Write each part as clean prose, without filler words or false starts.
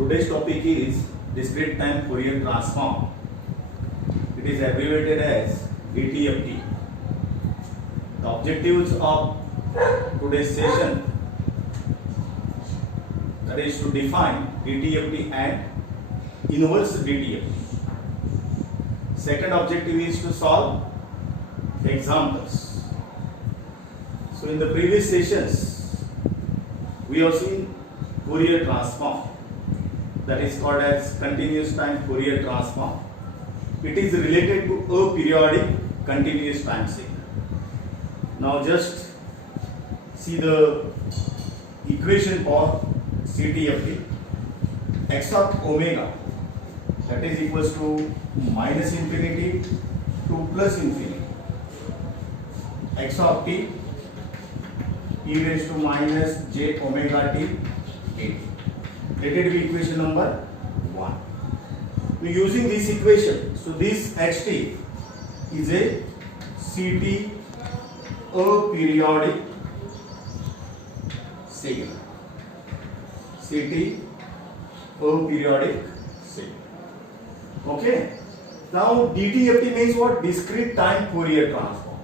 today's topic is discrete time Fourier transform. It is abbreviated as DTFT. The objectives of today's session, that is to define DTFT and inverse DTFT. Second objective is to solve examples. So in the previous sessions, we have seen Fourier transform, that is called as continuous time Fourier transform. It is related to a periodic continuous time signal. Now just see the equation for CTFT. X of omega, that is equals to minus infinity to plus infinity. X of t e raised to minus j omega t dt. Let it be equation number 1. Now using this equation, so this xt is a CT aperiodic signal. CT aperiodic signal. Okay. Now DTFT means what? Discrete time Fourier transform.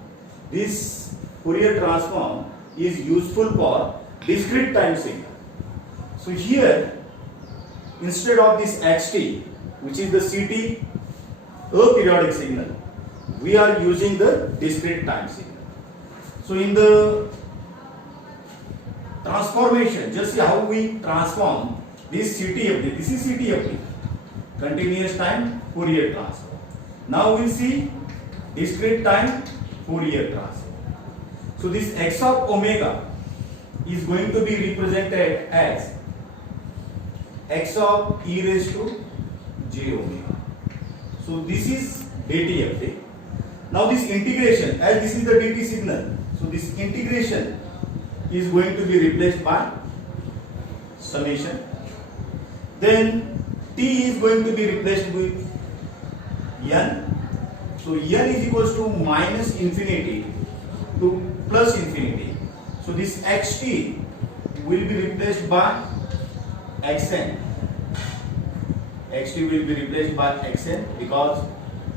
This Fourier transform is useful for discrete time signal. So here, instead of this xt, which is the CT aperiodic signal, we are using the discrete time signal. So in the transformation, just see how we transform this CTFT. This is CTFT, continuous time Fourier transform. Now we see discrete time Fourier transform. So this x of omega is going to be represented as x of e raised to j omega. So this is DTFT. Now this integration, as this is the DT signal, so this integration is going to be replaced by summation. Then t is going to be replaced with n. So n is equals to minus infinity to plus infinity. So this xt will be replaced by xn. xt will be replaced by xn because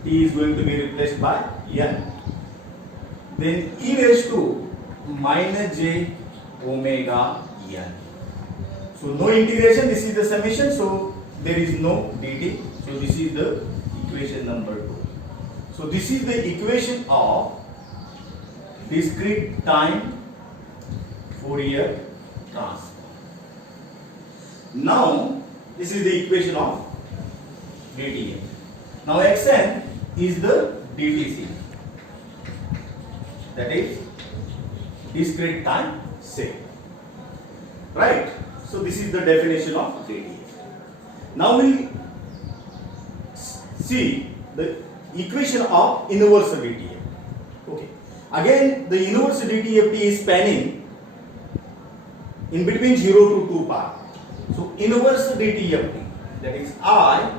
t is going to be replaced by n. Then e raised to minus j omega n. So no integration, this is the summation, so there is no dt. So this is the equation number 2. So this is the equation of discrete time Fourier transform. Now this is the equation of dt. Now xn is the dt signal, that is discrete time signal, right? So this is the definition of dt. Now we see the equation of inverse DTFT. Okay. Again, the inverse DTFT is spanning in between 0 to 2 pi. So inverse DTFT, that is I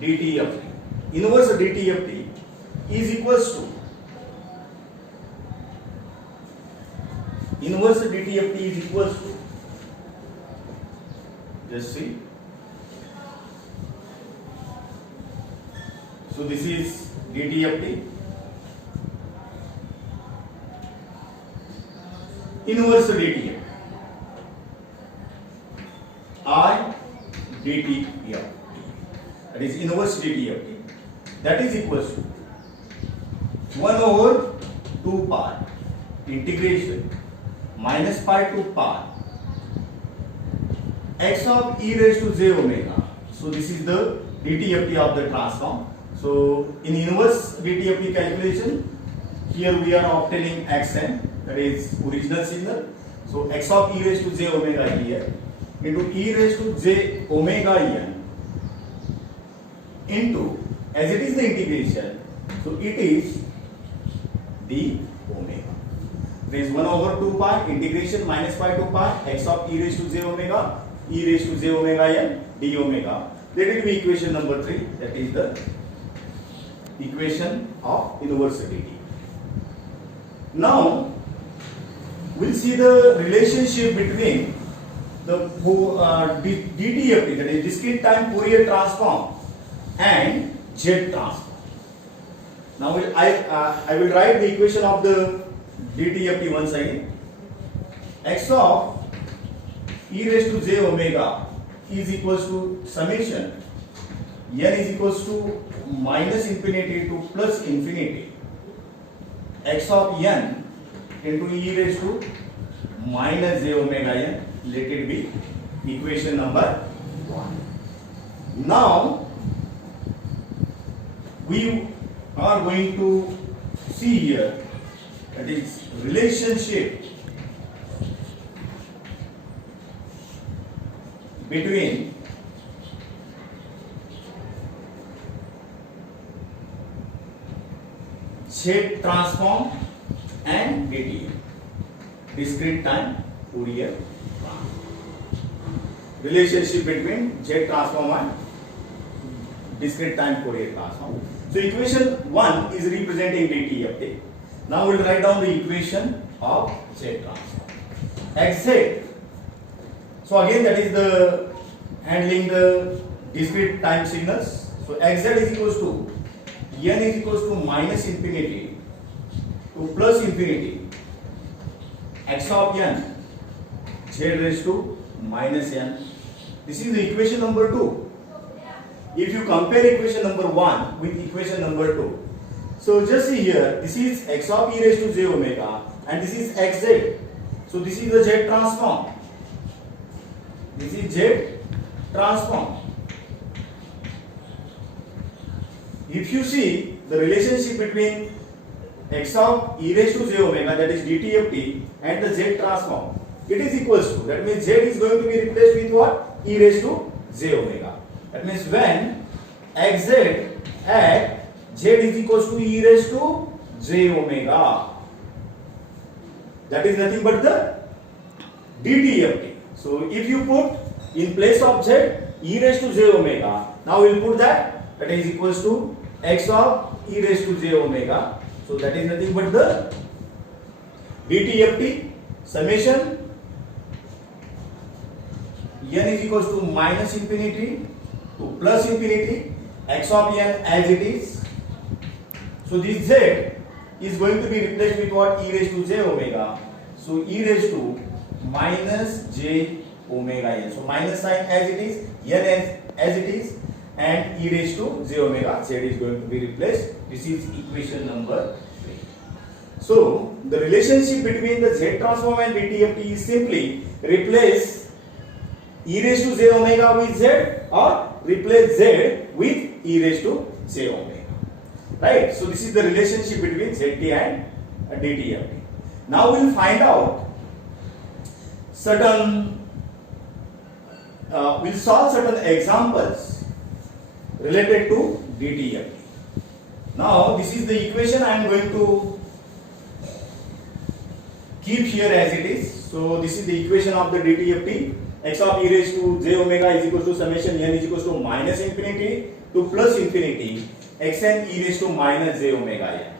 DTFT. Inverse DTFT is equals to just see. So this is DTFT. Inverse DTFT. I DTFT. That is inverse DTFT. That is equals to 1 over 2 pi integration minus pi to pi x of e raised to j omega. So this is the DTFT of the transform. So in inverse DTFT calculation, here we are obtaining xn, that is original signal. So x of e raised to j omega here into e raised to j omega n into, as it is the integration, so it is d omega. There is 1 over 2 pi integration minus pi to pi x of e raised to j omega n d omega. Let it be equation number 3, that is the equation of inverse DT. Now we'll see the relationship between the DTFT, that is discrete time Fourier transform, and Z transform. Now I will write the equation of the DTFT once again. X of e raised to j omega is equals to summation n is equals to minus infinity to plus infinity x of n into e raised to minus j omega n. Let it be equation number 1. Now we are going to see here, that is relationship between Z transform and DTFT, discrete time Fourier transform. Relationship between Z transform and discrete time Fourier transform. So equation 1 is representing DTFT. Now we will write down the equation of Z transform. Xz. So again, that is the handling the discrete time signals. So Xz is equals to n is equals to minus infinity to plus infinity x of n z raised to minus n. This is the equation number 2. If you compare equation number 1 with equation number 2, so just see here, this is x of e raised to j omega and this is xz. So this is the Z transform. This is Z transform. If you see the relationship between x of e raised to j omega, that is DTFT, and the Z transform, it is equals to, that means Z is going to be replaced with what? E raised to j omega. That means when xz at z is equals to e raised to j omega, that is nothing but the DTFT. So if you put in place of z e raised to j omega, now we will put that is equals to x of e raised to j omega. So that is nothing but the DTFT summation n is equals to minus infinity to plus infinity x of n as it is. So this z is going to be replaced with what? E raised to j omega. So e raised to minus j omega n. So minus sign as it is, n as it is, and e raised to j omega z is going to be replaced. This is equation number 3. So the relationship between the Z transform and DTFT is simply replace e raised to j omega with z or replace z with e raised to j omega. Right? So this is the relationship between ZT and DTFT. Now we will find out certain, we'll solve certain examples related to DTFT. Now this is the equation I am going to keep here as it is. So this is the equation of the DTFT. X of e raised to j omega is equals to summation n is equals to minus infinity to plus infinity xn e raised to minus j omega n.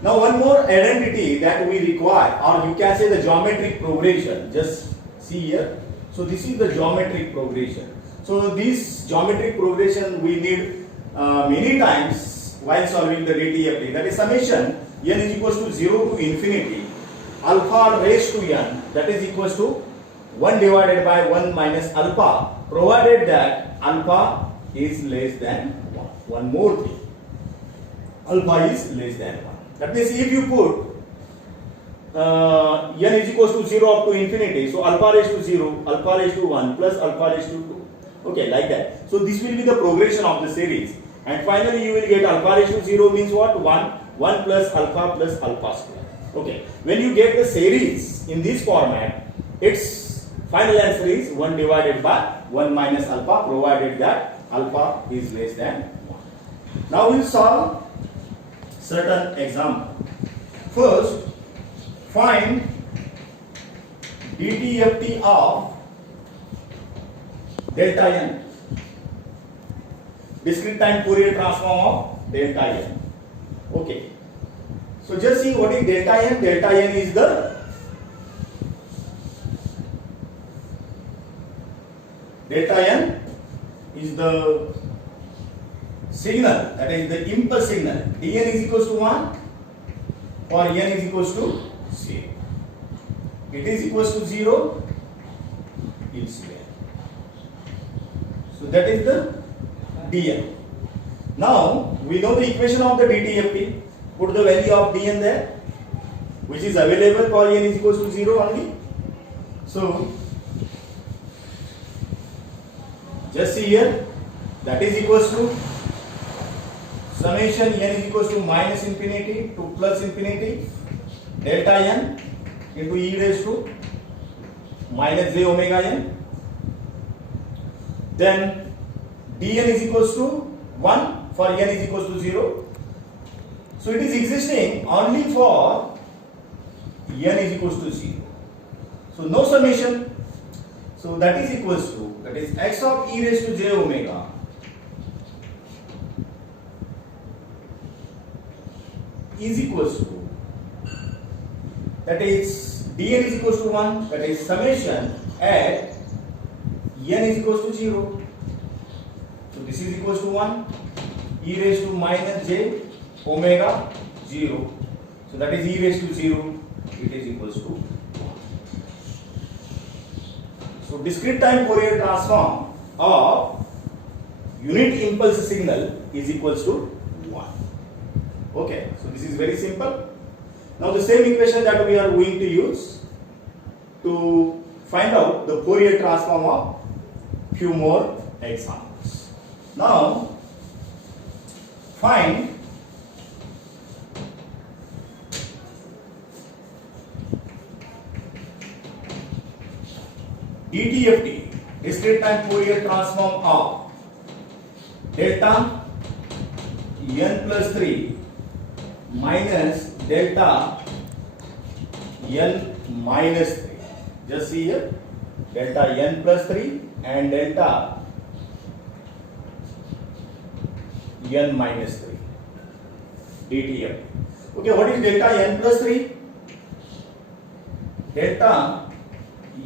Now one more identity that we require, or you can say the geometric progression. Just see here. So this is the geometric progression. So this geometric progression we need many times while solving the DTFT. That is summation n is equals to 0 to infinity alpha raised to n, that is equals to 1 divided by 1 minus alpha, provided that alpha is less than 1. One more thing, alpha is less than 1. That means if you put n is equals to 0 up to infinity, so alpha raised to 0, alpha raised to 1 plus alpha raised to 2. Okay, like that. So this will be the progression of the series. And finally you will get alpha raised to 0 means what? 1 plus alpha square. Okay. When you get the series in this format, its final answer is 1 divided by 1 minus alpha, provided that alpha is less than 1. Now we will solve certain example. First, find DTFT of delta n, discrete time Fourier transform of delta n. Okay. So just see what is delta n. Delta n is the delta n is the signal, that is the impulse signal. dn is equals to 1 for n is equals to 0. It is equals to 0, it's here. So that is the dn. Now we know the equation of the DTFT. Put the value of dn there, which is available for n is equals to 0 only. So just see here, that is equals to summation n is equals to minus infinity to plus infinity delta n into e raised to minus j omega n. Then dn is equals to 1 for n is equals to 0. So it is existing only for n is equals to 0. So no summation. So that is equals to, that is x of e raised to j omega is equals to, that is dn is equals to 1, that is summation at n is equals to 0. So this is equals to 1 e raised to minus j omega 0. So that is e raised to 0, it is equals to 1. So discrete time Fourier transform of unit impulse signal is equals to 1. Okay, so this is very simple. Now the same equation that we are going to use to find out the Fourier transform of few more examples. Now find DTFT, discrete time Fourier transform of delta n plus 3 minus delta n minus 3. Just see here, delta n plus 3 and delta n minus 3 DTFT. Okay, what is delta n plus 3? Delta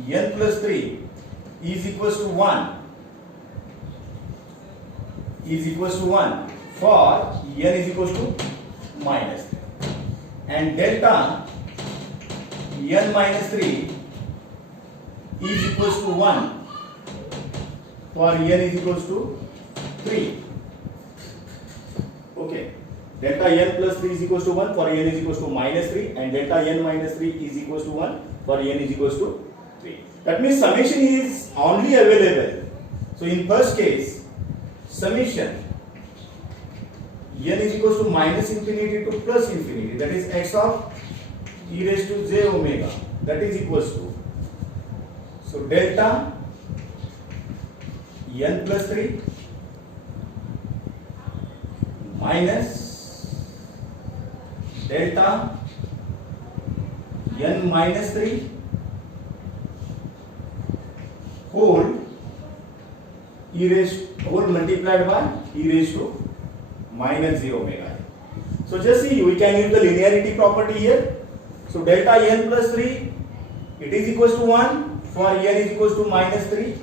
n plus 3 is equals to 1 for n is equals to minus 3, and delta n minus 3 is equals to 1 for n is equals to 3. Okay, delta n plus 3 is equals to 1 for n is equals to minus 3, and delta n minus 3 is equals to 1 for n is equals to 3. That means summation is only available. So in first case, summation n is equals to minus infinity to plus infinity, that is x of e raised to j omega, that is equals to, so delta n plus 3 minus delta n minus 3 whole multiplied by e raised to minus j omega. So just see, we can use the linearity property here. So delta n plus 3, it is equals to 1 for n is equals to minus 3.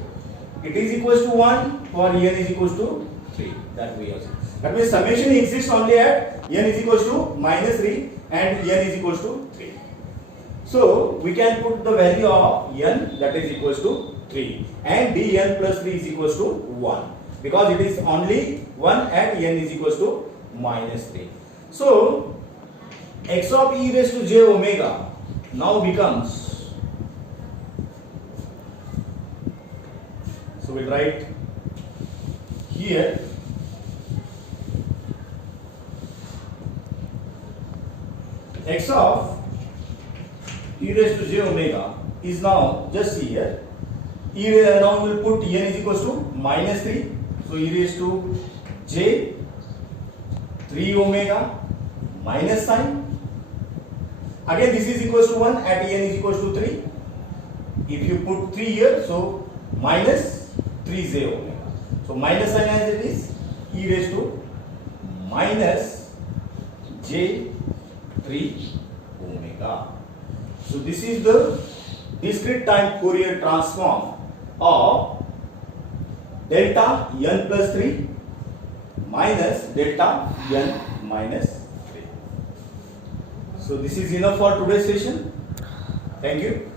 It is equals to 1 for n is equals to 3. That we have seen. That means summation exists only at n is equals to minus 3 and n is equals to 3. So we can put the value of n, that is equals to 3, and dn plus 3 is equals to 1, because it is only 1 at n is equals to minus 3. So x of e raised to j omega now becomes, so we'll write here x of e raised to j omega is now, just see here, now we will put n is equals to minus 3, so e raised to j 3 omega minus sign, again this is equals to 1 at n is equals to 3, if you put 3 here, so minus 3 j omega, so minus sign as it is, e raised to minus j 3 omega. So this is the discrete time Fourier transform of delta n plus 3 minus delta n minus 3. So this is enough for today's session. Thank you.